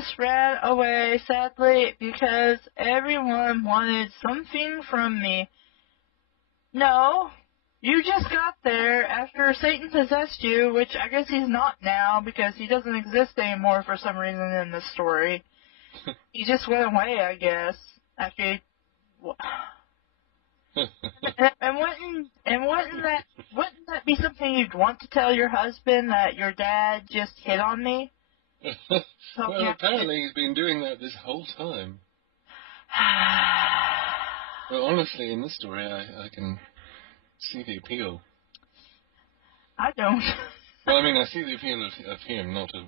just ran away, sadly, because everyone wanted something from me. No, you just got there after Satan possessed you, which I guess he's not now because he doesn't exist anymore for some reason in this story. He just went away, I guess, after he... wouldn't that be something you'd want to tell your husband, that your dad just hit on me? Well, apparently he's been doing that this whole time. Well, honestly, in this story, I can see the appeal. I don't. Well, I mean, I see the appeal of him, not of...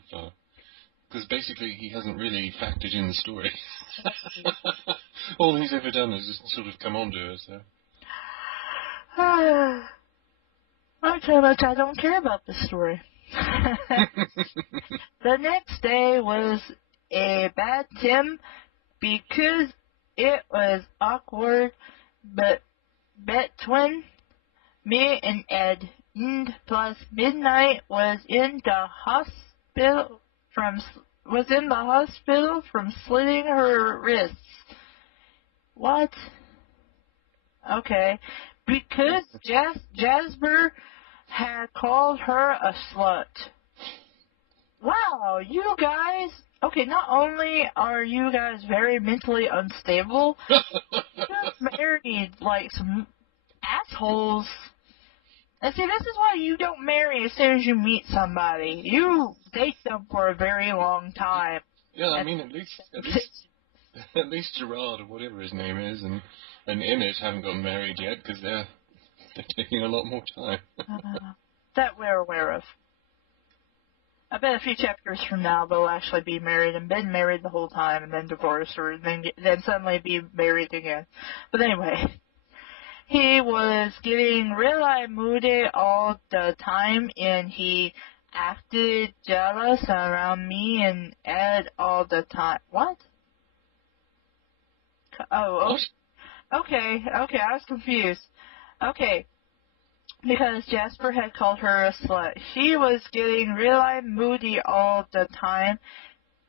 because basically he hasn't really factored in the story. All he's ever done is just sort of come on to her, so... That's how much I don't care about this story. The next day was a bad time because it was awkward, but between me and Ed, and plus midnight was in the hospital from slitting her wrists. What? Okay. Because Jasper had called her a slut. Wow, you guys... Okay, not only are you guys very mentally unstable, you married, like, some assholes. And see, this is why you don't marry as soon as you meet somebody. You date them for a very long time. Yeah, I mean, at least Gerard, or whatever his name is, and Emmett haven't gotten married yet, because they're taking a lot more time. That we're aware of. I bet a few chapters from now they'll actually be married and been married the whole time and then divorced or then suddenly be married again. But anyway, he was getting really moody all the time and he acted jealous around me and Ed all the time. What? Oh, okay, I was confused. Okay. Because Jasper had called her a slut. She was getting really moody all the time,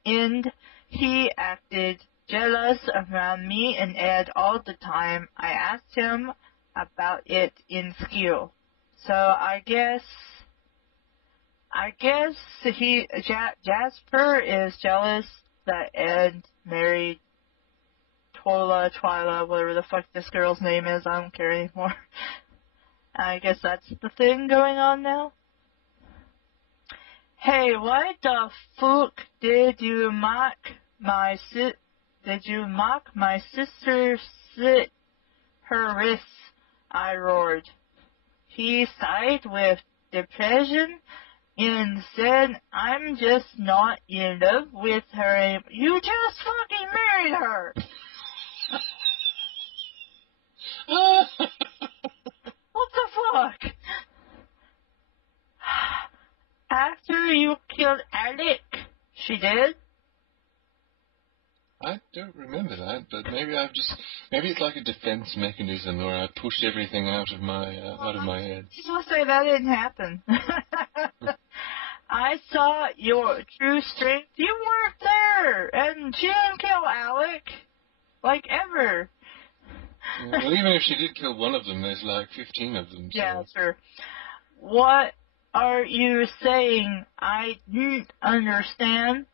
and he acted jealous around me and Ed all the time. I asked him about it in school. So I guess Jasper is jealous that Ed married Twila, whatever the fuck this girl's name is. I don't care anymore. I guess that's the thing going on now. Hey, why the fuck did you mock my sister slit her wrists? I roared. He sighed with depression and said, I'm just not in love with her anymore. You just fucking married her! What the fuck? After you killed Alec, she did? I don't remember that, but maybe it's like a defense mechanism where I pushed everything out of my head. You just say that didn't happen. I saw your true strength. You weren't there, and she didn't kill Alec, like ever. Yeah, well, even if she did kill one of them, there's like 15 of them. So. Yeah, sure. What are you saying? I didn't understand.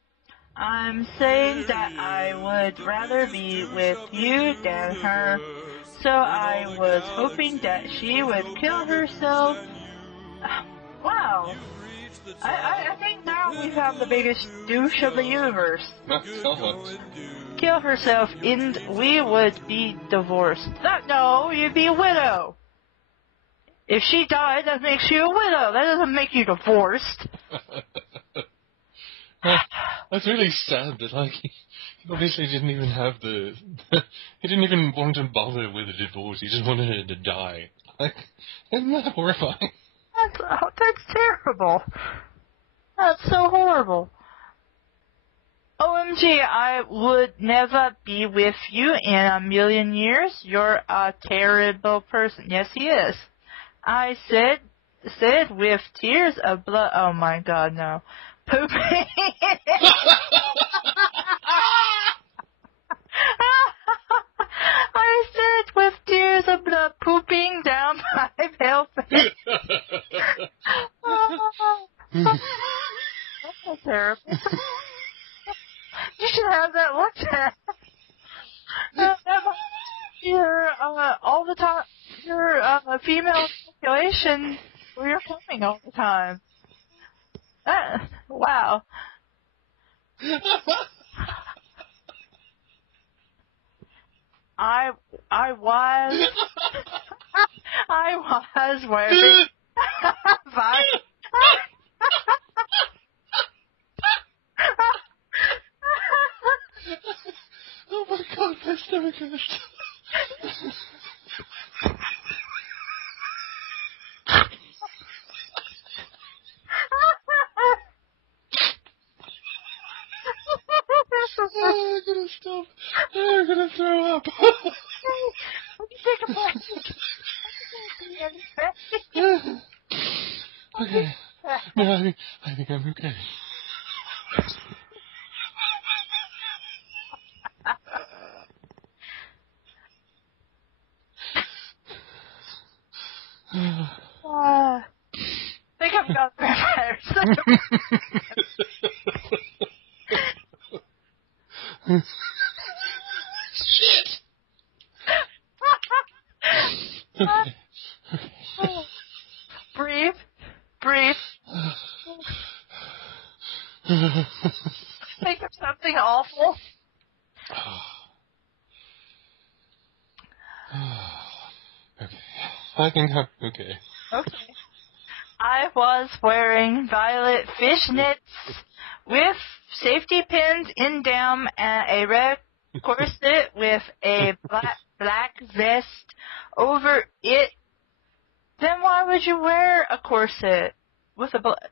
I'm saying that I would rather be with you than her. So I was hoping that she would kill herself. Wow. I think now we have the biggest douche of the universe. Kill herself and we would be divorced. No, you'd be a widow. If she died, that makes you a widow. That doesn't make you divorced. That's really sad that, like, he obviously didn't even have he didn't even want to bother with a divorce. He just wanted her to die. Like, isn't that horrifying? That's terrible. That's so horrible. OMG, I would never be with you in a million years. You're a terrible person. Yes, he is. I said with tears of blood. Oh my God, no. Pooping. pooping down my pale face. That's so terrible. You should have that looked at. Your all the time. Your female population where you're coming all the time. Wow. I was wearing Oh my god, that's never gonna stop. I'm gonna stop. I'm gonna throw up. Take a break. Okay. No, I think I'm okay. I think I've got vampires. Shit. Okay. Breathe. Think of something awful. Okay. I think I'm okay. Okay. I was wearing violet fishnets with safety pins in them and a red corset with a black vest over it. Then why would you wear a corset with a black...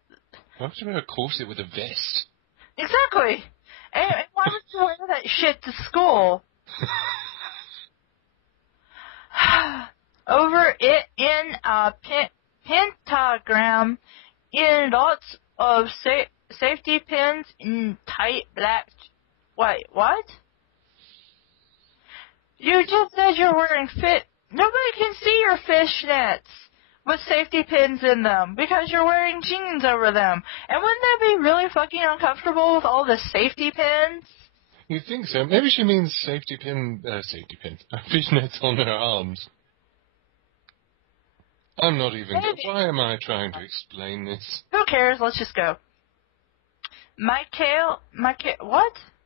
Why would you wear a corset with a vest? Exactly. And why would you wear that shit to school? Over it in a pentagram in lots of safety pins in tight black... Wait, what? You just said you're wearing Nobody can see your fishnets with safety pins in them because you're wearing jeans over them. And wouldn't that be really fucking uncomfortable with all the safety pins? You think so? Maybe she means safety pins, fishnets on her arms. I'm not even... Maybe. Why am I trying to explain this? Who cares? Let's just go. What?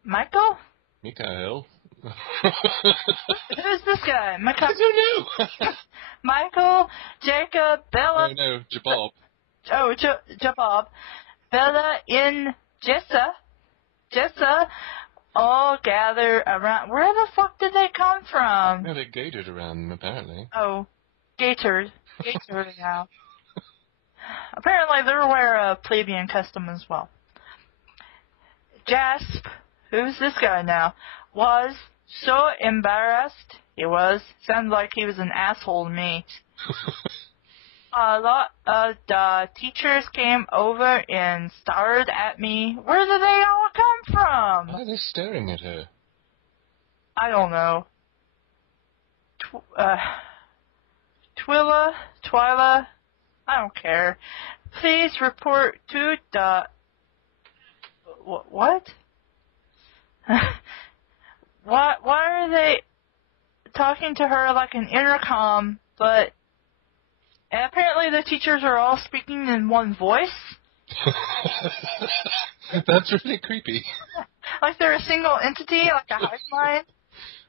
Michael? Mikael? Who's this guy? I don't know. Michael, Jacob, Bella... No, Jabob. Oh, Jabob. Bella and Jessa all gather around... Where the fuck did they come from? No, they gated around them, apparently. Oh, Gatored now. Apparently they're wearing a plebeian custom as well. Jasp, who's this guy now, was so embarrassed. Sounded like he was an asshole to me. A lot of the teachers came over and stared at me. Where did they all come from? Why are they staring at her? I don't know. Twila, I don't care. Please report to the... What? Why are they talking to her like an intercom, but apparently the teachers are all speaking in one voice? That's really creepy. Like they're a single entity, like a hive mind?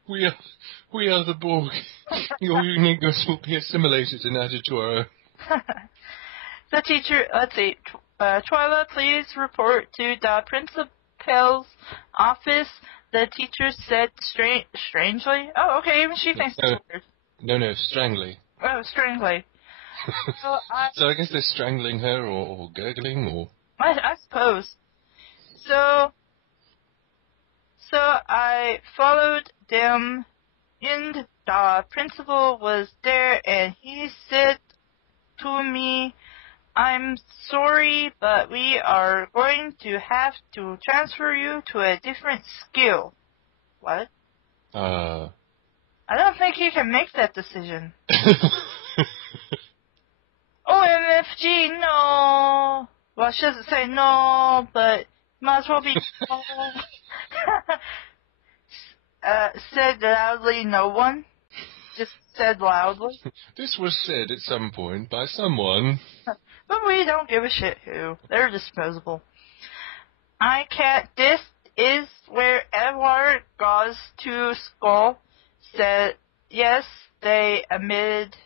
We are the Borg. Your uniqueness will be assimilated and added to our... The teacher, let's see, Twila, please report to the principal's office. The teacher said strangely. Oh, okay, even she thinks it's weird. No, strangely. Oh, strangely. So I guess they're strangling her or gurgling or... I suppose. So I followed them, and the principal was there, and he said to me, I'm sorry, but we are going to have to transfer you to a different skill. What? I I don't think he can make that decision. OMFG, no! Well, she doesn't say no, but might as well be no. Said loudly, no one. Just said loudly. This was said at some point by someone. But we don't give a shit who. They're disposable. I can't. This is where Edward goes to school. Said, yes, they admitted.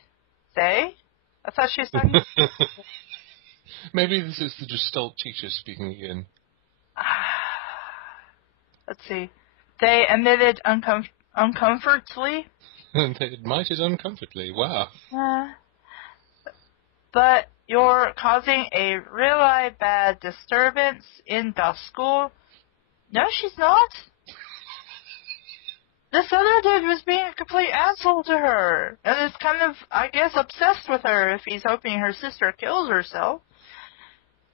They? I thought she was talking. Maybe this is the Gestalt teacher speaking again. Let's see. They admitted uncomfortably. They admitted uncomfortably. Wow. But you're causing a really bad disturbance in the school. No, she's not. This other dude was being a complete asshole to her. And is kind of, I guess, obsessed with her if he's hoping her sister kills herself.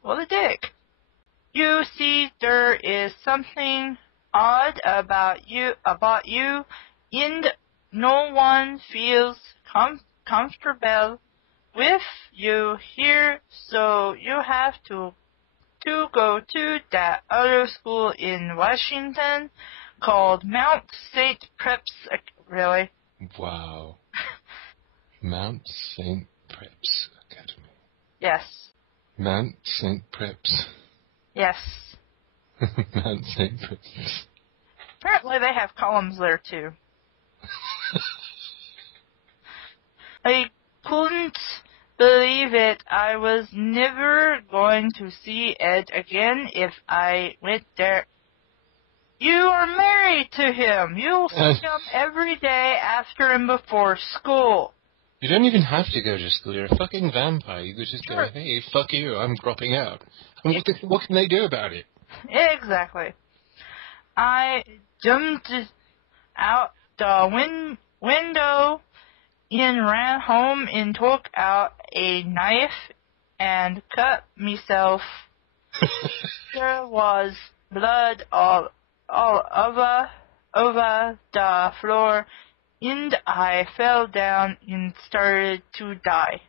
What a dick. You see, there is something odd about you, and no one feels comfortable with you here, so you have to go to that other school in Washington called Mount St. Preps. Really? Wow. Mount St. Preps Academy. Yes. Mount St. Preps. Yes. Mount St. Preps. Apparently they have columns there too. I couldn't believe it. I was never going to see Ed again if I went there. You are married to him. You'll see him every day after and before school. You don't even have to go to school. You're a fucking vampire. You could just go, hey, fuck you, I'm dropping out. And what can they do about it? Exactly. I jumped out the window and ran home and took out a knife and cut myself. There was blood all over the floor, and I fell down and started to die.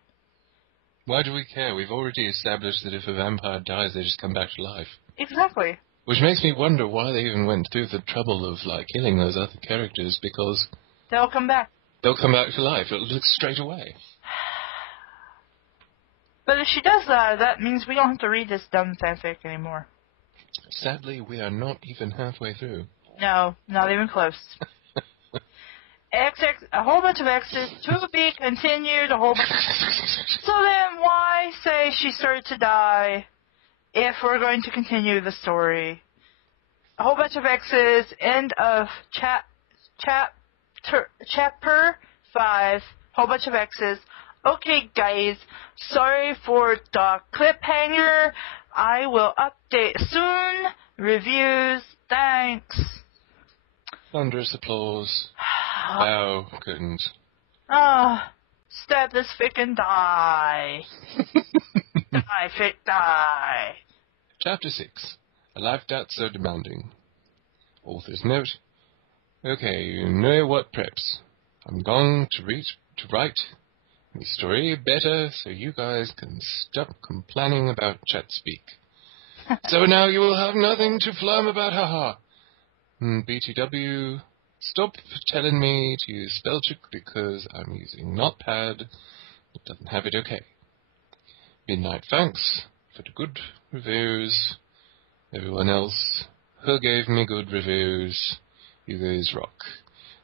Why do we care? We've already established that if a vampire dies, they just come back to life. Exactly. Which makes me wonder why they even went through the trouble of, killing those other characters, because... They'll come back. They'll come back to life. It'll look straight away. But if she does that, that means we don't have to read this dumb fanfic anymore. Sadly, we are not even halfway through. No, not even close. A whole bunch of X's, to be continued, a whole bunch. So then why say she started to die if we're going to continue the story? A whole bunch of X's, end of chapter 5, whole bunch of X's. Okay, guys, sorry for the cliffhanger. I will update soon. Reviews, thanks. Thunderous applause. Wow, curtains. Stab this fic and die. Die, fic, die. Chapter 6. A life that's so demanding. Author's note. Okay, you know what, preps. I'm going to write the story better so you guys can stop complaining about chat speak. So now you will have nothing to flum about, haha. BTW, stop telling me to use spell check because I'm using Notepad. It doesn't have it okay. Midnight, thanks for the good reviews. Everyone else who gave me good reviews, you guys rock.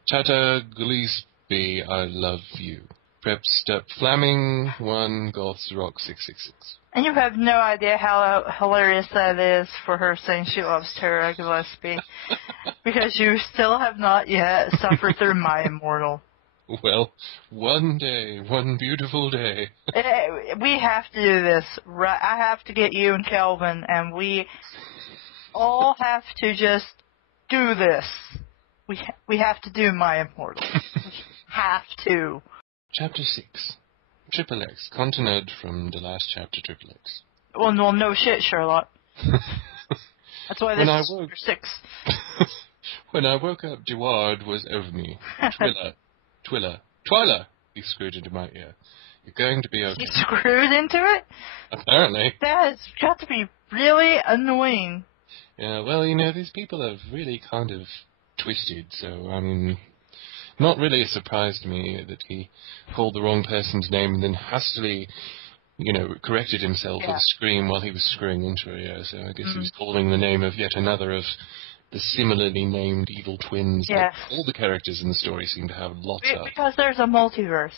Chatter Gillespie, I love you. Prep Step Flaming 1 Goths Rock 666. And you have no idea how hilarious that is for her saying she loves Tara Gillespie. Because you still have not yet suffered through My Immortal. Well, one day, one beautiful day. We have to do this. I have to get you and Kelvin, and we all have to just do this. We have to do My Immortal. We have to. Chapter 6. Triple X, continued from the last chapter, Triple X. Well, no shit, Sherlock. That's why this is chapter 6. When I woke up, Jawad was over me. Twila. Twila, he screwed into my ear. You're going to be okay. He screwed into it? Apparently. That has got to be really annoying. Yeah, well, these people are really kind of twisted, so, I mean, not really a surprise to me that he called the wrong person's name and then hastily, corrected himself with a scream while he was screwing into her ear, so I guess he was calling the name of yet another of the similarly named evil twins that all the characters in the story seem to have lots of. Because there's a multiverse.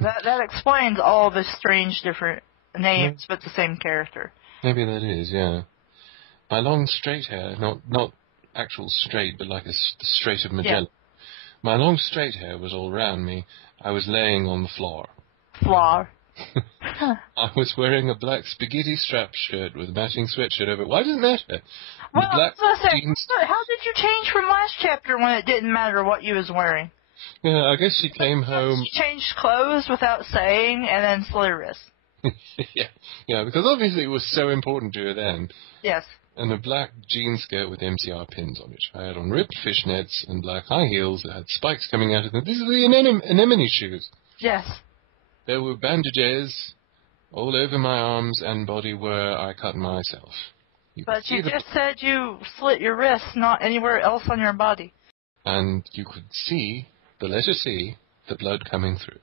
That explains all the strange different names, but the same character. Maybe that is, yeah. My long straight hair, not actual straight, but like the Strait of Magellan. Yeah. My long straight hair was all round me. I was laying on the floor. Floor. I was wearing a black spaghetti strap shirt with a matching sweatshirt over it. Why does it matter? Well, how did you change from last chapter when it didn't matter what you was wearing? Yeah, I guess she came home... She changed clothes without saying, and then slit her wrist. yeah, because obviously it was so important to her then. Yes. And a black jean skirt with MCR pins on it. I had on ripped fishnets and black high heels that had spikes coming out of them. These are the anemone shoes. Yes. There were bandages all over my arms and body where I cut myself. But you just said you slit your wrist, not anywhere else on your body. And you could see the letter C, the blood coming through.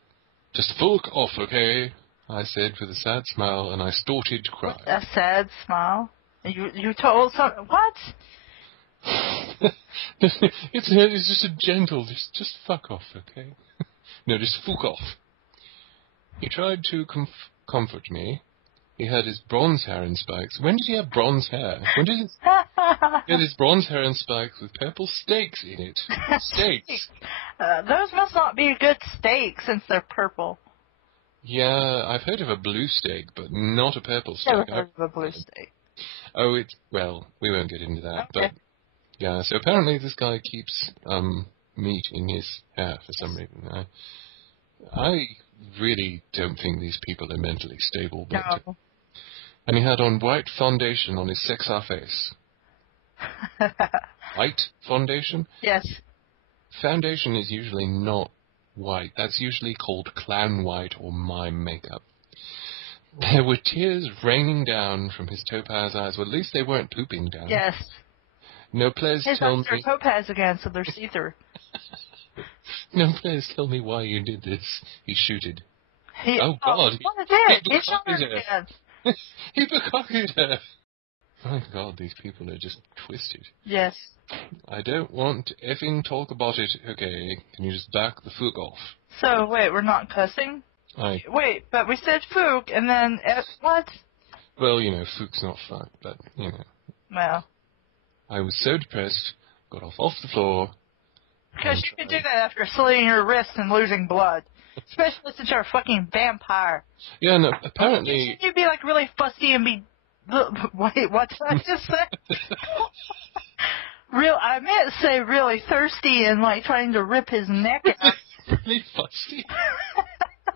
Just fuck off, okay? I said with a sad smile, and I started to cry. A sad smile? You told some... What? it's just a gentle, just fuck off, okay? No, just fuck off. He tried to comfort me. He had his bronze hair in spikes. When did he have bronze hair? When did he had his bronze hair in spikes with purple stakes in it? Stakes. Those must not be good stakes since they're purple. Yeah, I've heard of a blue stake, but not a purple stake. Never heard of a blue stake. Oh, well, we won't get into that. Okay. But yeah, so apparently this guy keeps meat in his hair for some reason. I really don't think these people are mentally stable. But, no. And he had on white foundation on his sexy face. White foundation? Yes. Foundation is usually not white. That's usually called clown white or mime makeup. There were tears raining down from his topaz eyes. Well, at least they weren't pooping down. Yes. No, please tell me... They're topaz again, so they're see-through. No, please tell me why you did this. He shooted. God. What did he shot her again. He bukkaked her. My God, these people are just twisted. Yes. I don't want to effing talk about it, okay? Can you just back the fuck off? So, wait, we're not cussing? Wait, but we said fook, and then, what? Well, fook's not fuck, but, Well. I was so depressed, got off the floor. Because you can do that after slitting your wrist and losing blood. Especially since you're a fucking vampire. Yeah, no, apparently... You'd be, really fussy and be... Wait, what did I just say? I meant to say really thirsty and, trying to rip his neck out. Really fussy?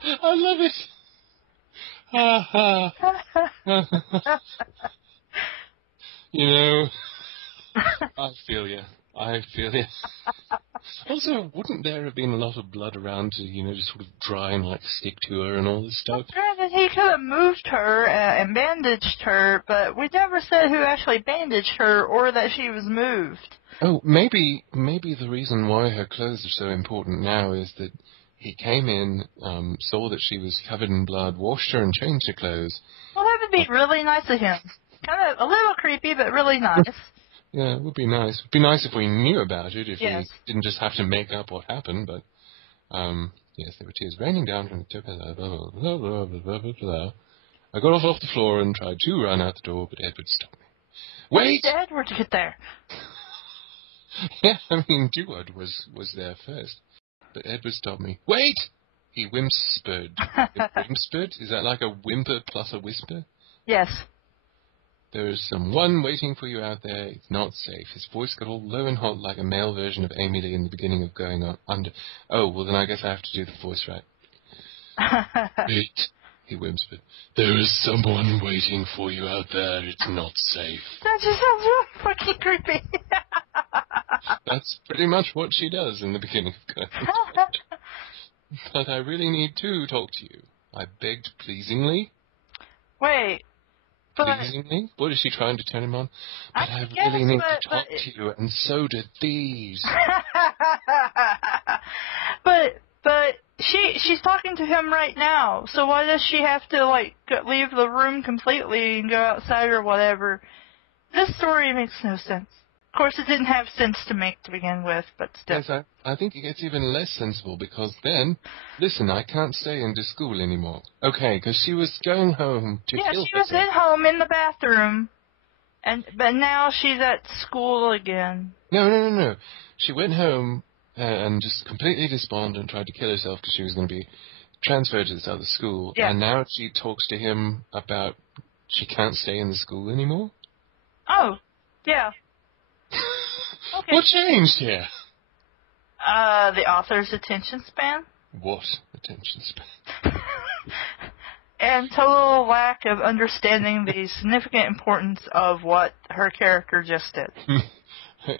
I love it. Ha ha. I feel you. Also, wouldn't there have been a lot of blood around to, just sort of dry and stick to her and all this stuff? Granted, he could have moved her and bandaged her, but we never said who actually bandaged her or that she was moved. Oh, maybe the reason why her clothes are so important now is that he came in, saw that she was covered in blood, washed her and changed her clothes. Well, that would be really nice of him. Kind of a little creepy, but really nice. Yeah, it would be nice. It would be nice if we knew about it, if we didn't just have to make up what happened, but, yes, there were tears raining down from the tip of the... I got off the floor and tried to run out the door, but Edward stopped me. Wait! When did Edward get there? Yeah, Edward was there first, but Edward stopped me. Wait! He whispered. Whispered? Is that like a whimper plus a whisper? Yes. There is someone waiting for you out there. It's not safe. His voice got all low and hot like a male version of Amy Lee in the beginning of Going On Under. Oh, well then I guess I have to do the voice right. Wait, he whispered. There is someone waiting for you out there. It's not safe. That just sounds really fucking creepy. That's pretty much what she does in the beginning of Going On. But I really need to talk to you. I begged pleasingly. Wait, but... Pleasingly? What is she trying to turn him on? But I guess, really need to talk to you, and so did these. but she's talking to him right now, so why does she have to, like, leave the room completely and go outside or whatever? This story makes no sense. Of course, it didn't have sense to make to begin with, but still. Yes, I think it gets even less sensible, because then, listen, I can't stay into school anymore. Okay, because she was going home to kill herself. Yeah, she was at home in the bathroom, but now she's at school again. No. She went home and just completely despondent, tried to kill herself because she was going to be transferred to this other school. Yeah. And now she talks to him about she can't stay in the school anymore? Oh, yeah. Okay. What changed here? The author's attention span. What attention span? And total lack of understanding the significant importance of what her character just did.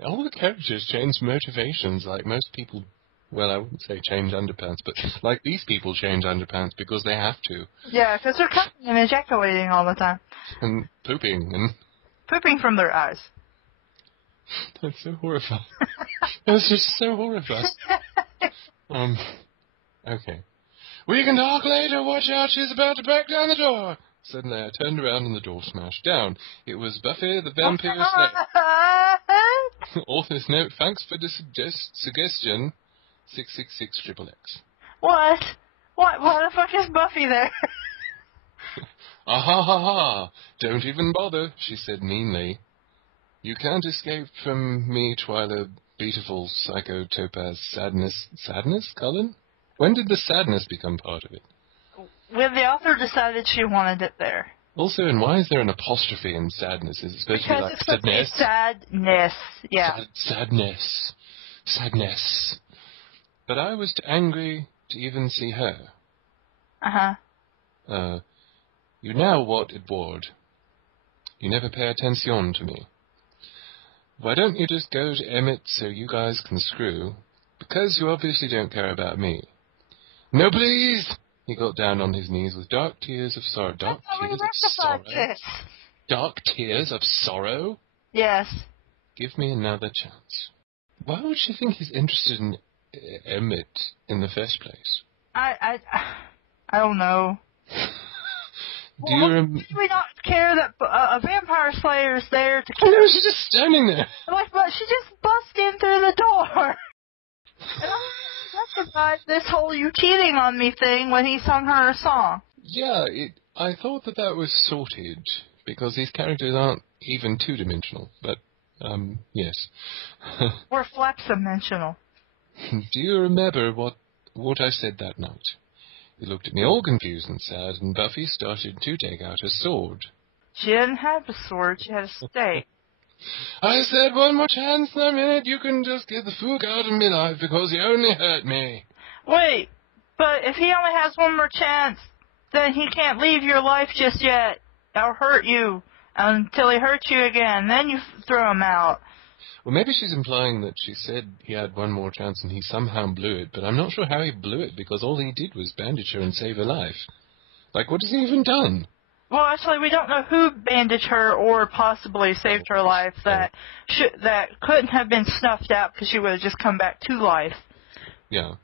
All the characters change motivations, like most people. Well, I wouldn't say change underpants, but like these people change underpants because they have to. Yeah, because they're coming and ejaculating all the time. And pooping and... Pooping from their eyes. That's so horrifying. That's just so horrifying. Okay. We can talk later. Watch out, she's about to break down the door. Suddenly I turned around and the door smashed down. It was Buffy the Vampyre Slayer. Author's note, thanks for the suggestion. 666XXX. What? Why the fuck is Buffy there? Ah ha ha ha. Don't even bother, she said meanly. You can't escape from me, Twila, beautiful psycho topaz sadness. Sadness, Cullen? When did the sadness become part of it? When the author decided she wanted it there. Also, and why is there an apostrophe in sadness? Is it supposed to be like sadness? Sadness, yeah. Sadness. Sadness. But I was too angry to even see her. Uh-huh. You know what it would. You never pay attention to me. Why don't you just go to Emmett so you guys can screw? Because you obviously don't care about me. No, please! He got down on his knees with dark tears of sorrow. Dark tears of sorrow? Dark tears of sorrow? Yes. Give me another chance. Why would she think he's interested in Emmett in the first place? I don't know. Do you we not care that a vampire slayer is there to kill? No, she's just standing there. Like, but she just bust in through the door. And I'm about this whole "you cheating on me" thing when he sung her a song. Yeah, I thought that was sorted because these characters aren't even two-dimensional. But yes. We're flex-dimensional. Do you remember what I said that night? He looked at me all confused and sad, and Buffy started to take out her sword. She didn't have a sword, she had a stake. I said, one more chance in a minute, you can just get the fuck out of me life because you only hurt me. Wait, but if he only has one more chance, then he can't leave your life just yet, or hurt you until he hurts you again. Then you throw him out. Well, maybe she's implying that she said he had one more chance and he somehow blew it, but I'm not sure how he blew it because all he did was bandage her and save her life. Like, what has he even done? Well, actually, we don't know who bandaged her or possibly saved her life. That couldn't have been snuffed out because she would have just come back to life. Yeah.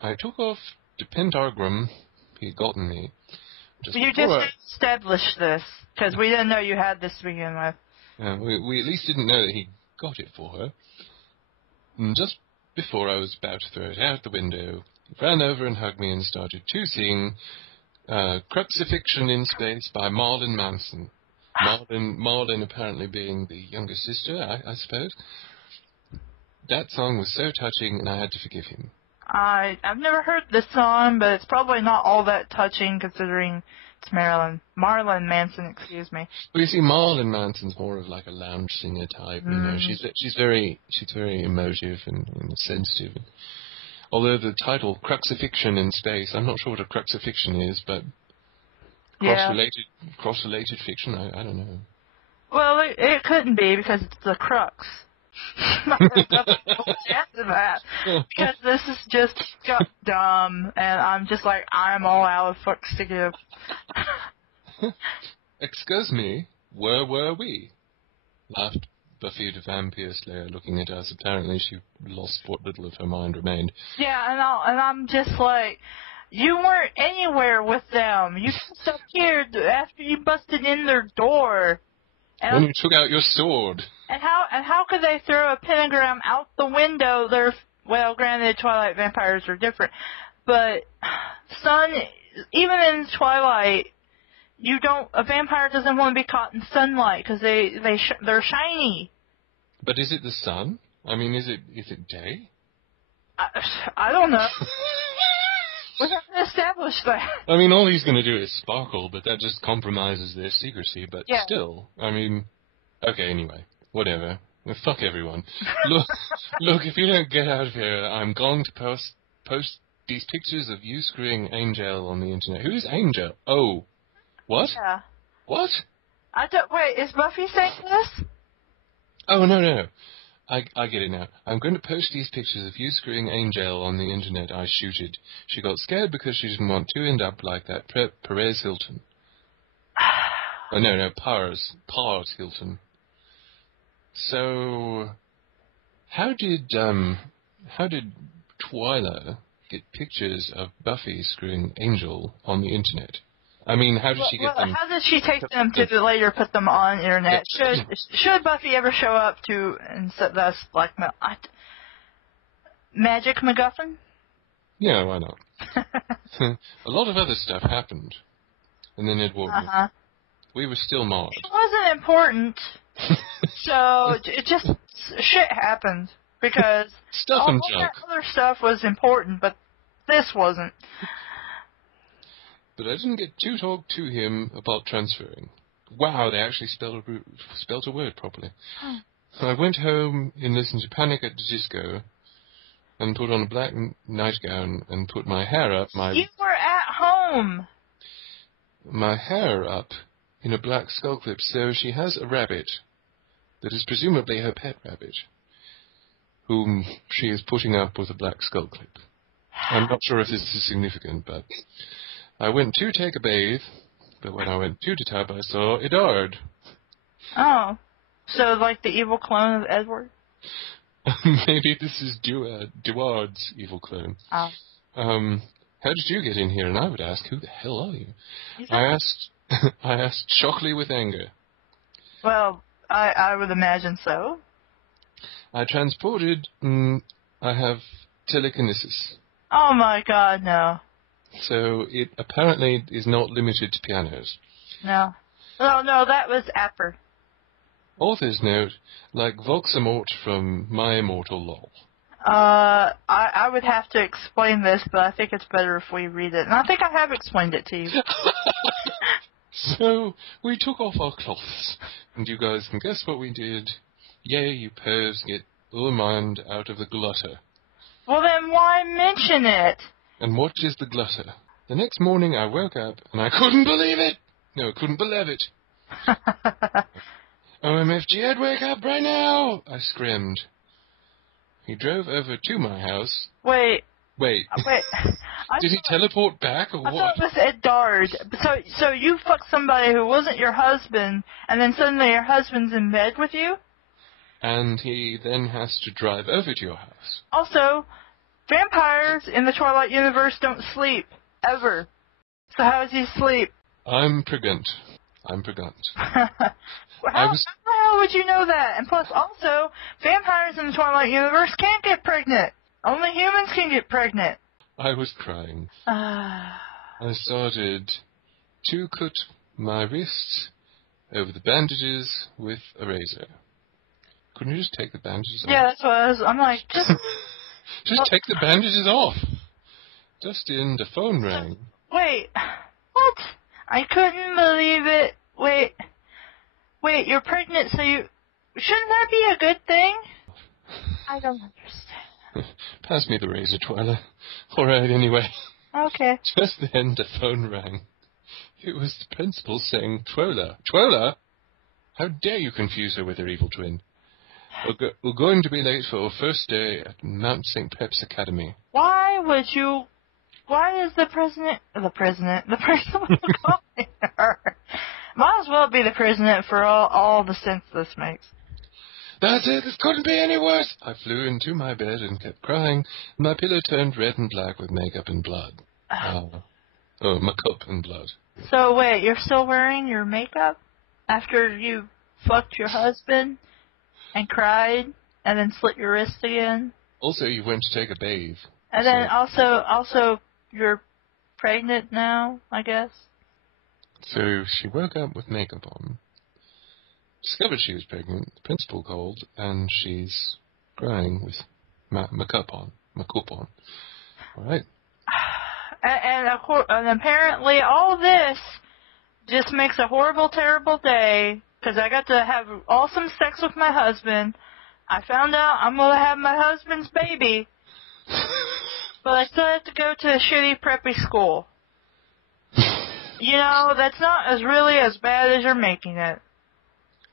I took off the pentagram he'd gotten me. You just established this because we didn't know you had this to begin with. Yeah, we at least didn't know that he got it for her. And just before I was about to throw it out the window, he ran over and hugged me and started to sing Crucifixion in Space by Marlon Manson. Marlon apparently being the younger sister, I suppose. That song was so touching and I had to forgive him. I've never heard this song, but it's probably not all that touching considering it's Marlon Manson, excuse me. Well, you see, Marlon Manson's more of like a lounge singer type. You know, she's very emotive and sensitive. Although the title Crucifixion in Space, I'm not sure what a crucifixion is, but cross-related fiction, I don't know. Well, it couldn't be because it's the crux. After that, because this is just dumb, and I'm just like, I'm all out of fucks to give. Excuse me, where were we? Laughed Buffy the Vampire Slayer, looking at us. Apparently she lost what little of her mind remained. Yeah, and I'm just like, you weren't anywhere with them. You just appeared after you busted in their door. And when you took out your sword. And how could they throw a pentagram out the window? Well, granted, Twilight vampires are different, but even in Twilight, a vampire doesn't want to be caught in sunlight because they're shiny. But is it the sun? I mean, is it day? I don't know. We haven't established that. I mean, all he's going to do is sparkle, but that just compromises their secrecy. But yeah. Still, I mean, okay, anyway, whatever. Well, fuck everyone. Look, if you don't get out of here, I'm going to post these pictures of you screwing Angel on the internet. Who is Angel? Oh, what? Yeah. What? Wait, is Buffy saying this? Oh, no. I get it now. I'm going to post these pictures of you screwing Angel on the internet I shooted. She got scared because she didn't want to end up like that Perez Hilton. Oh, no, Pars Hilton. So, how did Twila get pictures of Buffy screwing Angel on the internet? I mean, how did she get them? How did she take them to later put them on the internet? Should Buffy ever show up and thus blackmail? Magic MacGuffin? Yeah, why not? A lot of other stuff happened. And then we were still marred. It wasn't important. So, it just, shit happened. Because stuff and junk. That other stuff was important, but this wasn't. But I didn't get to talk to him about transferring. Wow, they actually spelled a word properly. I went home and listened to Panic at the Disco and put on a black nightgown and put my hair up. You were at home! My hair up in a black skull clip, so she has a rabbit that is presumably her pet rabbit, whom she is putting up with a black skull clip. I'm not sure if this is significant, but I went to take a bathe, but when I went to the tub, I saw Edard. Oh. So, like the evil clone of Edward? Maybe this is Duard's evil clone. Oh. How did you get in here? And I would ask, who the hell are you? I asked shockingly with anger. Well, I would imagine so. I transported... I have telekinesis. Oh my god, no. So it apparently is not limited to pianos. No. No, that was Apper. Author's note, like Voxamort from My Immortal LOL. I would have to explain this, but I think it's better if we read it. And I think I have explained it to you. So, we took off our cloths, and you guys can guess what we did. Yay, you pervs, get all mind out of the glutter. Well then, why mention it? And what is the glutter? The next morning I woke up, and I couldn't believe it! No, couldn't believe it. OMFG, I'd wake up right now! I screamed. He drove over to my house. Wait. Did he teleport back, or what? I thought it was Edard. So you fucked somebody who wasn't your husband, and then suddenly your husband's in bed with you? And he then has to drive over to your house. Also, vampires in the Twilight universe don't sleep. Ever. So how does he sleep? I'm pregnant. How the hell would you know that? And plus, also, vampires in the Twilight universe can't get pregnant. Only humans can get pregnant. I was crying. I started to cut my wrists over the bandages with a razor. Couldn't you just take the bandages off? Yeah, that's what I'm like, just... Just take the bandages off. Justin, the phone rang. Wait, what? I couldn't believe it. Wait, you're pregnant, so you... Shouldn't that be a good thing? I don't understand. Pass me the razor, Twila. Alright, anyway. Okay. Just then, the phone rang. It was the principal saying, Twila, how dare you confuse her with her evil twin? We're going to be late for our first day at Mount St. Pep's Academy. Why is the person calling her? Might as well be the president for all the sense this makes. That's it, this couldn't be any worse. I flew into my bed and kept crying. My pillow turned red and black with makeup and blood. Makeup and blood. So wait, you're still wearing your makeup after you fucked your husband and cried and then slit your wrist again? Also, you went to take a bathe. And then also you're pregnant now, I guess? So she woke up with makeup on, discovered she was pregnant, the principal called, and she's crying with makeup on. All right. And apparently all this just makes a horrible, terrible day, because I got to have awesome sex with my husband. I found out I'm going to have my husband's baby, but I still have to go to a shitty preppy school. You know, that's not really as bad as you're making it.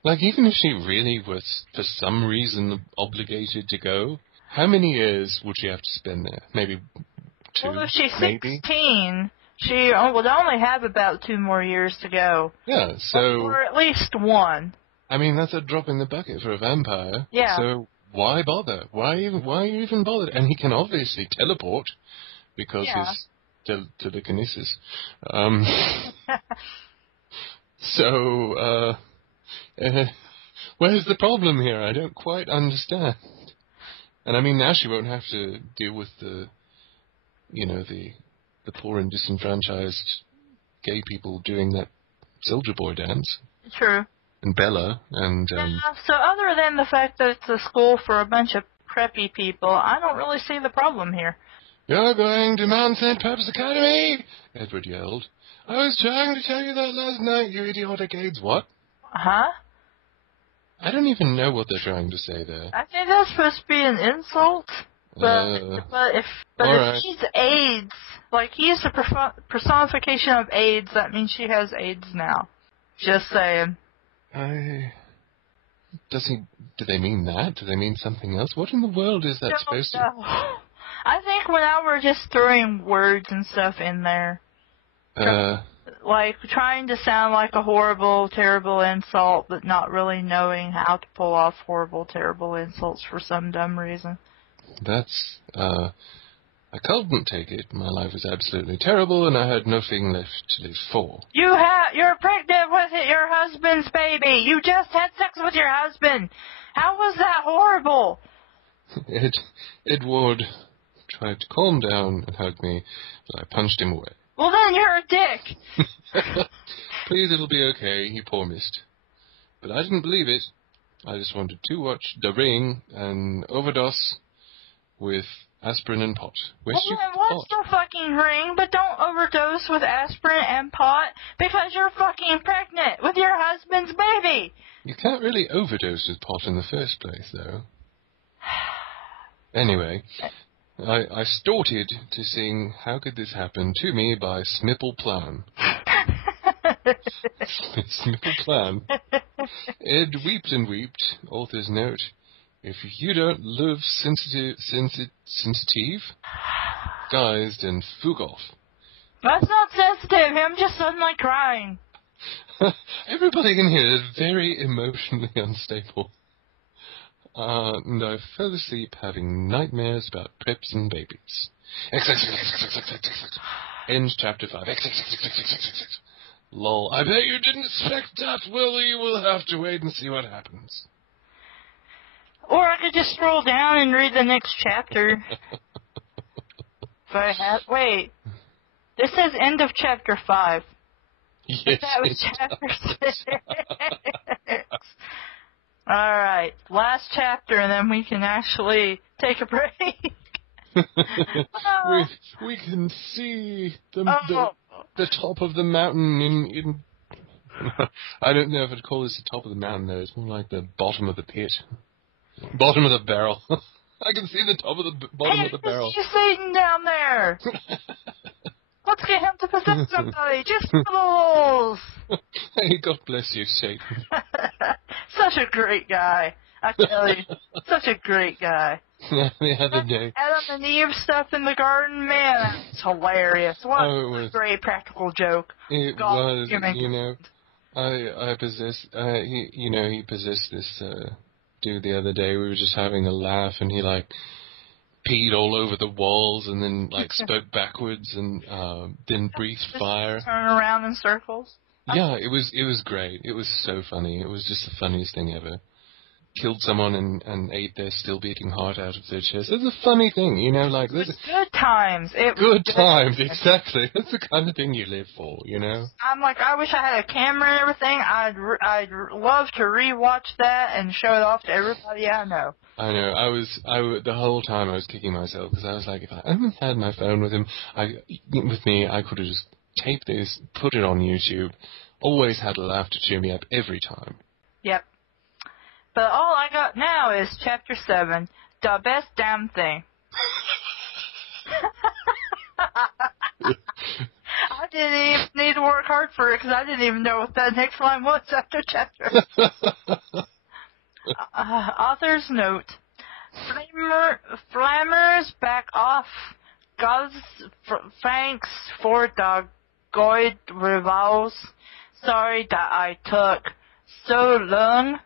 Like, even if she really was, for some reason, obligated to go, how many years would she have to spend there? Maybe 2, well, if she's maybe? 16, she would only have about 2 more years to go. Yeah, so... Or at least 1. I mean, that's a drop in the bucket for a vampire. Yeah. So why bother? Why are you even bothered? And he can obviously teleport because his telekinesis. So, where's the problem here? I don't quite understand. And I mean, now she won't have to deal with the poor and disenfranchised gay people doing that Soldier Boy dance. True. And Bella, and... so other than the fact that it's a school for a bunch of preppy people, I don't really see the problem here. You're going to Mount St. Pep's Academy! Edward yelled. I was trying to tell you that last night, you idiotic AIDS. What? Huh? I don't even know what they're trying to say there. I think that's supposed to be an insult. But if he's AIDS, like he's the personification of AIDS, that means she has AIDS now. Just saying. Do they mean that? Do they mean something else? What in the world is that supposed to... I think now we're just throwing words and stuff in there. Like, trying to sound like a horrible, terrible insult, but not really knowing how to pull off horrible, terrible insults for some dumb reason. That's, I couldn't take it. My life was absolutely terrible, and I had nothing left to live for. You're pregnant with your husband's baby. You just had sex with your husband. How was that horrible? Edward tried to calm down and hug me, but I punched him away. Well, then you're a dick. Please, it'll be okay, he promised. But I didn't believe it. I just wanted to watch The Ring and overdose with aspirin and pot. What's the fucking ring? But don't overdose with aspirin and pot because you're fucking pregnant with your husband's baby. You can't really overdose with pot in the first place, though. Anyway, I started to sing How Could This Happen to Me by Smipple Plan. Smipple Plan. Ed wept and wept. Author's note. If you don't love sensitive, guys, then fuck off. That's not sensitive. I'm just suddenly crying. Everybody in here is very emotionally unstable. And I fell asleep having nightmares about preps and babies. End chapter 5. Lol. I bet you didn't expect that, Will. You will have to wait and see what happens. Or I could just scroll down and read the next chapter. Wait. This says end of chapter 5. Yes, that was chapter 6. Alright, last chapter, and then we can actually take a break. We can see the top of the mountain in I don't know if I'd call this the top of the mountain, though. It's more like the bottom of the pit. Bottom of the barrel. I can see the top of the bottom of the barrel. He's Satan down there. Let's get him to possess somebody. Just for the lulz. Hey, God bless you, Satan. Such a great guy. I tell you, such a great guy. Yeah, the other day. Adam and Eve stuff in the garden, man, that's hilarious. What a great practical joke. It God, was, you know. I possessed, he possessed this dude the other day. We were just having a laugh, and he like peed all over the walls, and then like spoke backwards, and then breathed fire. Turn around in circles. Yeah, it was great. It was so funny. It was just the funniest thing ever. Killed someone and ate their still beating heart out of their chest. That's a funny thing, you know, like this. Good times. Good times, exactly. That's the kind of thing you live for, you know. I'm like, I wish I had a camera and everything. I'd love to rewatch that and show it off to everybody I know. I know. The whole time I was kicking myself because I was like, if I hadn't had my phone with me, I could have just taped this, put it on YouTube. Always had a laugh to cheer me up every time. Yep. But all I got now is Chapter 7, the best damn thing. I didn't even need to work hard for it because I didn't even know what that next line was after chapter. Author's note. Flammers back off. God's thanks for the good revals. Sorry that I took so long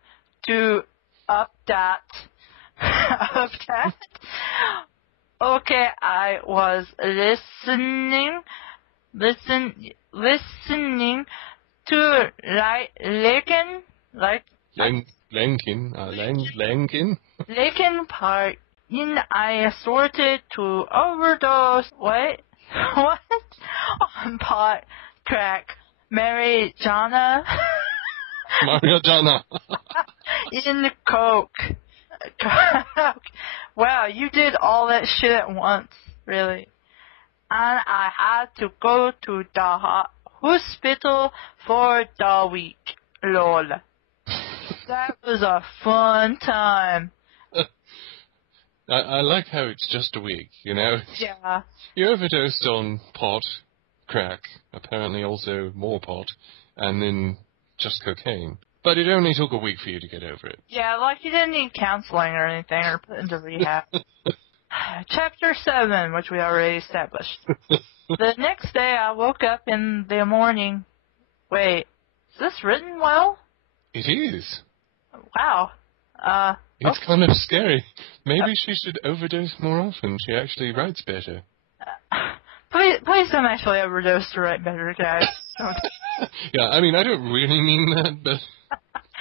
to up that. Okay, I was listening to Linkin Park. I sorted to overdose. What? On pot crack. Mary Jana. In coke. Wow, you did all that shit at once, really. And I had to go to the hospital for the week. Lol. That was a fun time. I like how it's just a week, you know? Yeah. You overdosed on pot, crack, apparently also more pot, and then just cocaine. But it only took a week for you to get over it. Yeah, like you didn't need counseling or anything or put into rehab. Chapter 7, which we already established. The next day I woke up in the morning. Wait, is this written well? It is. Wow. It's kind of scary. Maybe she should overdose more often. She actually writes better. Please don't actually overdose to write better, guys. Yeah, I mean, I don't really mean that, but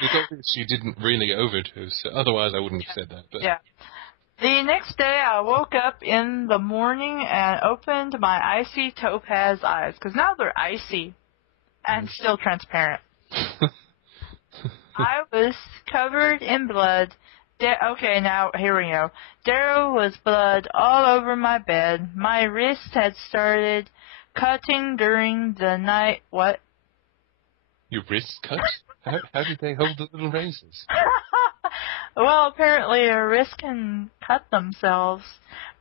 it's obvious she didn't really overdose. Otherwise, I wouldn't have said that. But. Yeah. The next day, I woke up in the morning and opened my icy topaz eyes, because now they're icy and still transparent. I was covered in blood. Okay, now, here we go. There was blood all over my bed. My wrist had started cutting during the night. What? Your wrist cut? How did they hold the little razors? Well, apparently a wrist can cut themselves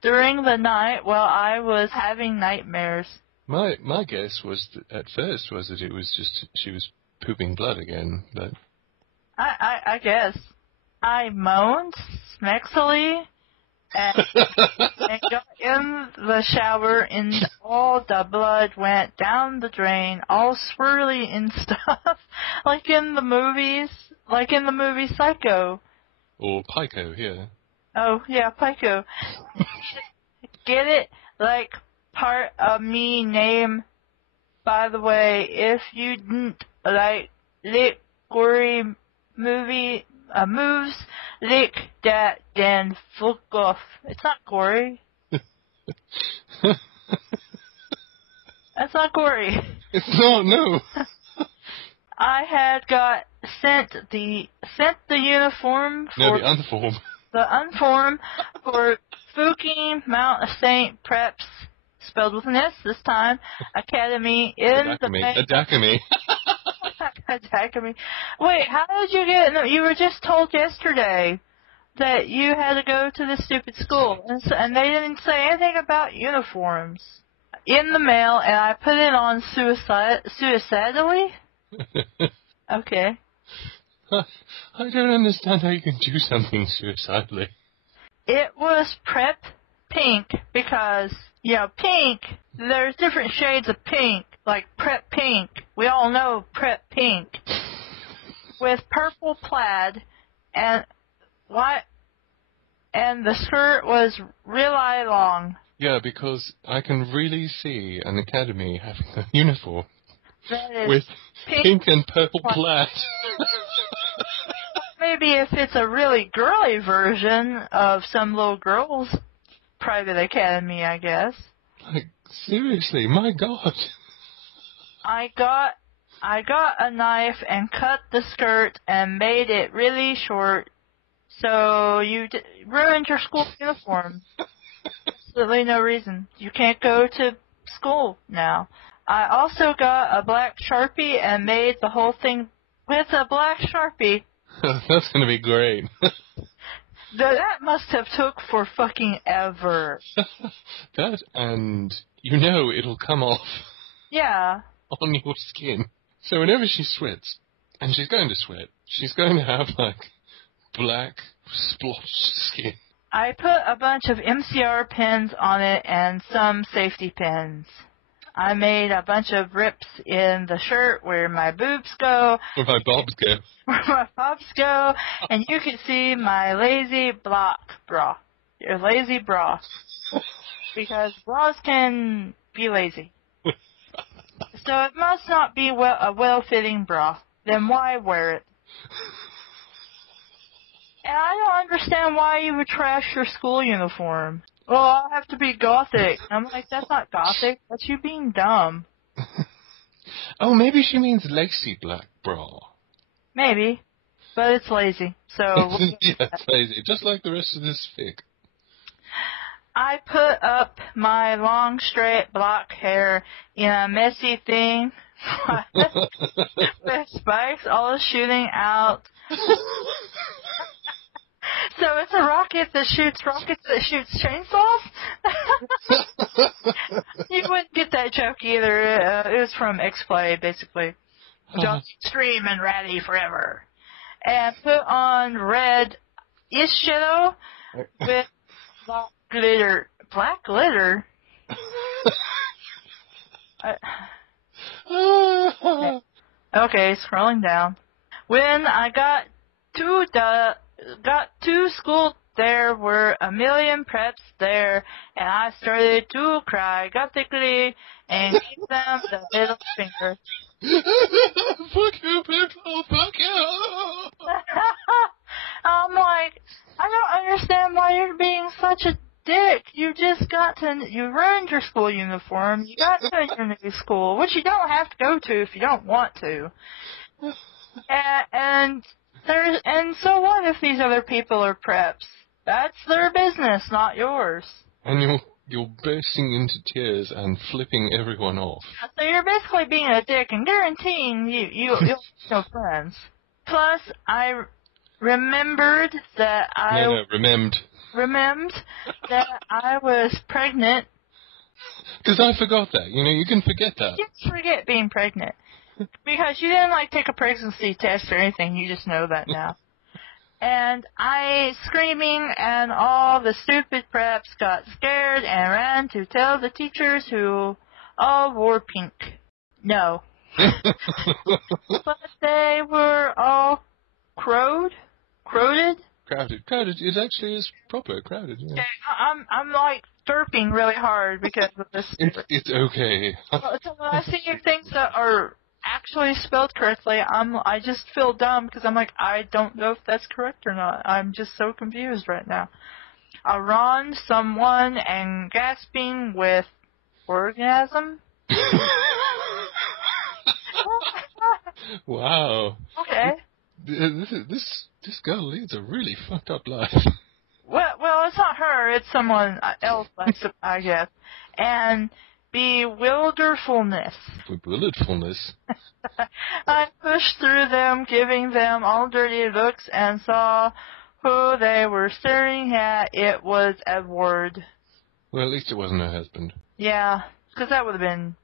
during the night while I was having nightmares. My guess was that at first was that it was just she was pooping blood again, but... I guess. I moaned smexily and got in the shower, and all the blood went down the drain, all swirly and stuff, like in the movies, like in the movie Psycho. Or Pico, yeah. Oh, yeah, Pico. Get it? Like, part of me name, by the way, if you didn't like lick gory movie moves, lick that, then fuck off. It's not gory. That's not gory. It's not, no. I had got sent the uniform for... No, the unform. The unform for Fuking Mount St. Preps, spelled with an S this time, Academy in the... Academy. Academy. Wait, how did you get... No, you were just told yesterday that you had to go to this stupid school, and they didn't say anything about uniforms. In the mail, and I put it on Suicidally? Okay. I don't understand how you can do something suicidally. It was prep pink because, pink, there's different shades of pink, like prep pink. We all know prep pink. With purple plaid and white, and the skirt was really long. Yeah, because I can really see an academy having a uniform with pink and purple plaid. Maybe if it's a really girly version of some little girl's private academy, I guess. Like, seriously, my God. I got a knife and cut the skirt and made it really short, so you ruined your school uniform. Absolutely no reason. You can't go to school now. I also got a black Sharpie and made the whole thing with a black Sharpie. That's gonna be great. That must have took for fucking ever. That, and it'll come off. Yeah. On your skin. So whenever she sweats, and she's going to sweat, she's going to have, like, black, splotched skin. I put a bunch of MCR pins on it and some safety pins. I made a bunch of rips in the shirt where my boobs go. Where my bobs go. Where my bobs go. And you can see my lazy block bra. Your lazy bra. Because bras can be lazy. So it must not be a well-fitting bra. Then why wear it? And I don't understand why you would trash your school uniform. Well, I'll have to be Gothic. I'm like, that's not Gothic. That's you being dumb. Oh, maybe she means lacy black bra. Maybe. But it's lazy. So yeah, it's lazy. Just like the rest of this fic. I put up my long, straight, black hair in a messy thing with spikes all shooting out. So it's a rocket that shoots rockets that shoots chainsaws? You wouldn't get that joke either. It was from X-Play, basically. Just extreme and ratty forever. And put on red eyeshadow with black glitter. Black glitter? Okay, scrolling down. When I got to school, there were a million preps there, and I started to cry gothically and give them the middle finger. Fuck you, people! Fuck you! I'm like, I don't understand why you're being such a dick. You ruined your school uniform. You got to your new school, which you don't have to go to if you don't want to. And so what if these other people are preps? That's their business, not yours. And you're bursting into tears and flipping everyone off. So you're basically being a dick and guaranteeing you'll have no friends. Plus, I remembered that remembered that I was pregnant. Because I forgot that. You can forget that. You forget being pregnant. Because you didn't, take a pregnancy test or anything. You just know that now. And I, screaming, and all the stupid preps got scared and ran to tell the teachers who all wore pink. No. But they were all crowded? Crowded. It actually is proper, crowded, yeah. I'm derping really hard because of this. It's okay. So when I see things that are actually spelled correctly, I just feel dumb because I'm like, I don't know if that's correct or not. I'm just so confused right now. Around someone and gasping with orgasm. Wow. Okay. This girl leads a really fucked up life. Well, it's not her. It's someone else, I guess. And bewilderfulness. I pushed through them, giving them all dirty looks, and saw who they were staring at. It was Edward. Well, at least it wasn't her husband. Yeah, because that would have been,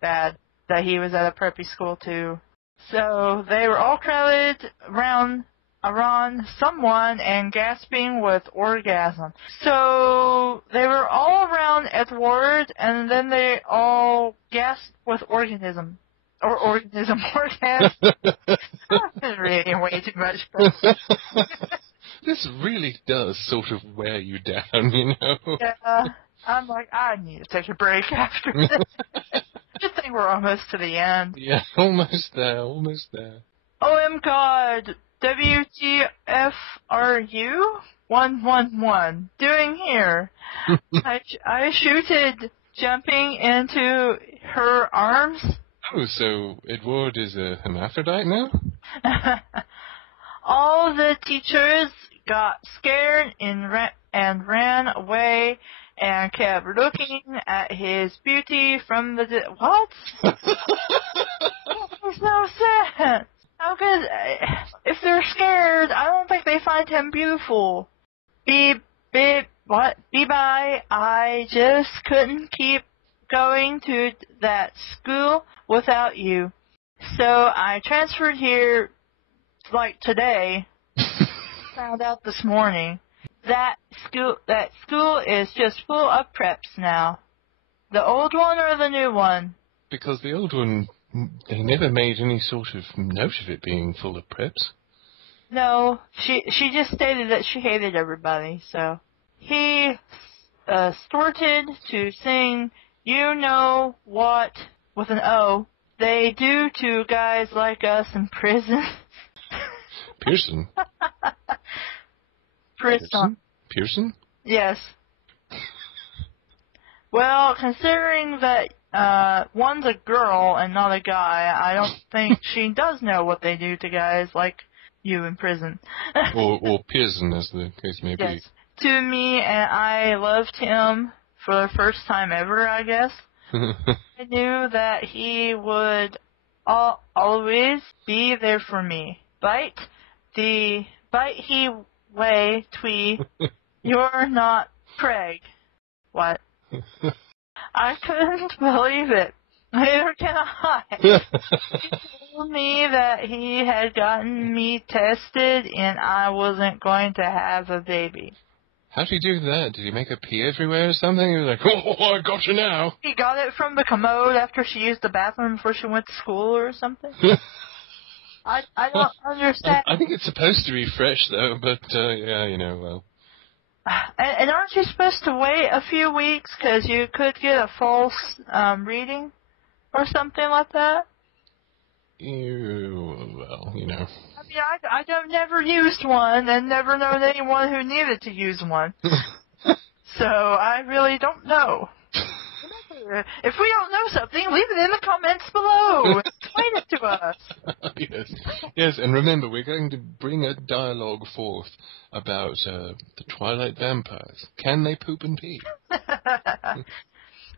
bad. That he was at a preppy school, too. So they were all crowded around someone and gasping with orgasm. So they were all around Edward, and then they all gasped with orgasm. Orgasm. I've been reading way too much. This really does sort of wear you down, you know? Yeah, I'm like, I need to take a break after this. Good thing we're almost to the end. Yeah, almost there. OM God, WTF are you? 111. Doing here. I shooted jumping into her arms. Oh, so Edward is a hermaphrodite now? All the teachers got scared and ran away and kept looking at his beauty from the... What? That makes no sense. How could... If they're scared, I don't think they find him beautiful. What? Bye. I just couldn't keep going to that school without you. So I transferred here, like today. Found out this morning. That school is just full of preps now. The old one or the new one? Because the old one, they never made any sort of note of it being full of preps. No, she just stated that she hated everybody, so. He started to sing You Know What, with an O, they do to guys like us in prison. Pearson? Pearson? Yes. Well, considering that one's a girl and not a guy, I don't think she does know what they do to guys like you in prison. or Pearson, as the case may be. Yes. To me, and I loved him for the first time ever, I guess. I knew that he would always be there for me. Bite he way, twee, you're not Craig. What? I couldn't believe it. Neither can I. He told me that he had gotten me tested and I wasn't going to have a baby. How'd he do that? Did he make her pee everywhere or something? He was like, oh, I got you now. He got it from the commode after she used the bathroom before she went to school or something. I don't understand. I think it's supposed to be fresh, though, but, yeah, you know, well. And aren't you supposed to wait a few weeks because you could get a false reading or something like that? Well, you know. I mean, I've never used one and never known anyone who needed to use one. So I really don't know. If we don't know something, leave it in the comments below. Explain it to us. Yes, and remember, we're going to bring a dialogue forth about the Twilight vampires. Can they poop and pee? What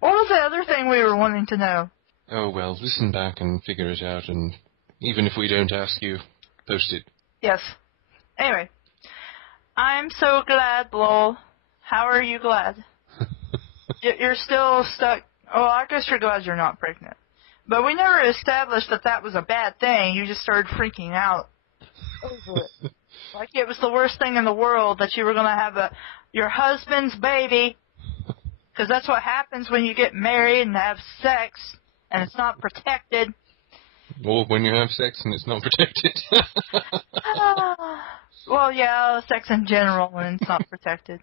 was the other thing we were wanting to know? Oh, well, listen back and figure it out, and even if we don't ask you, post it. Yes. Anyway, I'm so glad, lol. How are you glad? You're still stuck. Oh, I guess you're glad you're not pregnant. But we never established that that was a bad thing. You just started freaking out over it. Like it was the worst thing in the world that you were going to have your husband's baby. Because that's what happens when you get married and have sex and it's not protected. Or when you have sex and it's not protected. Well, yeah, sex in general when it's not protected.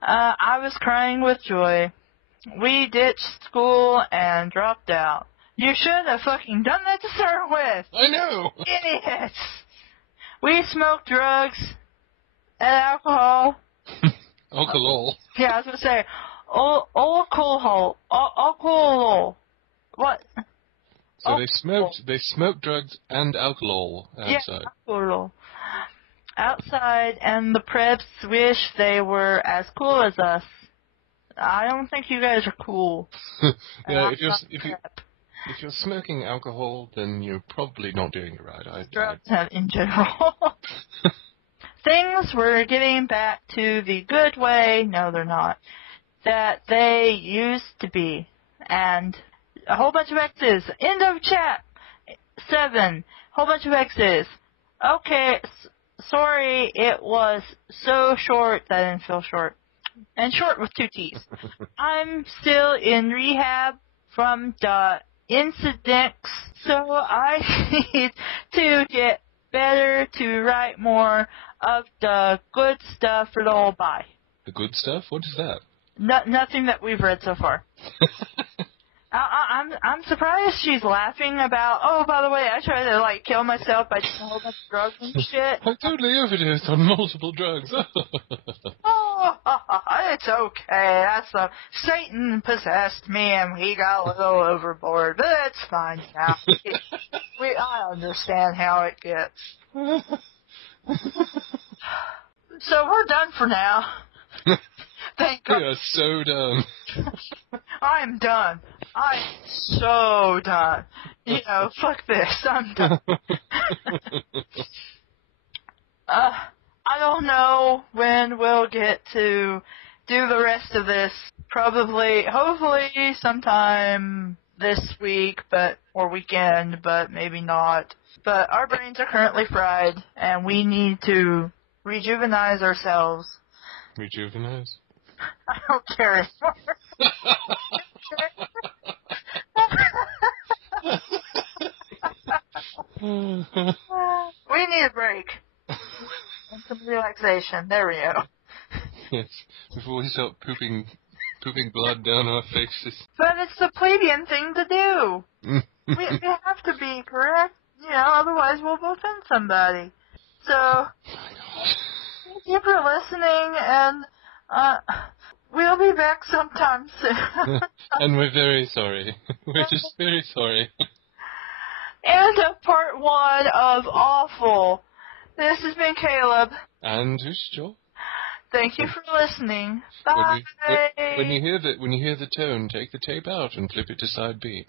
I was crying with joy. We ditched school and dropped out. You should have fucking done that to start with. I know. Idiots. We smoked drugs and alcohol. Alcohol. Yeah, I was gonna say alcohol. Alcohol. What? So they smoked drugs and alcohol outside. Yeah, alcohol. Outside, and the preps wish they were as cool as us. I don't think you guys are cool. Yeah, if you're smoking alcohol, then you're probably not doing it right. Drugs in general. Things were getting back to the good way. No, they're not. That they used to be. And a whole bunch of X's. End of chat. 7. Whole bunch of X's. Okay, sorry, it was so short that I didn't feel short. And short with 2 T's. I'm still in rehab from the incidents, so I need to get better to write more of the good stuff for the whole buy. The good stuff? What is that? Nothing that we've read so far. I'm surprised she's laughing about, oh, by the way, I tried to, like, kill myself by taking a whole bunch of drugs and shit. I totally overdosed on multiple drugs. Oh, it's okay. That's Satan possessed me and he got a little overboard, but it's fine now. I understand how it gets. So we're done for now. Thank God. We are so done. I'm done. I'm so done. You know, fuck this. I'm done. I don't know when we'll get to do the rest of this. Probably, hopefully sometime this week, or weekend, but maybe not. But our brains are currently fried, and we need to rejuvenize ourselves. Rejuvenize? I don't care anymore. We need a break. And some relaxation. There we go. Yes, before we start pooping blood down our faces. But it's the plebeian thing to do. we have to be correct, you know, otherwise we'll offend somebody. So, thank you for listening, and we'll be back sometime soon. And we're very sorry. We're just very sorry. And part 1 of Awful. This has been Caleb. And Hushicho. Thank you for listening. Bye. When you hear the tone, take the tape out and flip it to side B.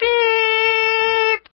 Beep.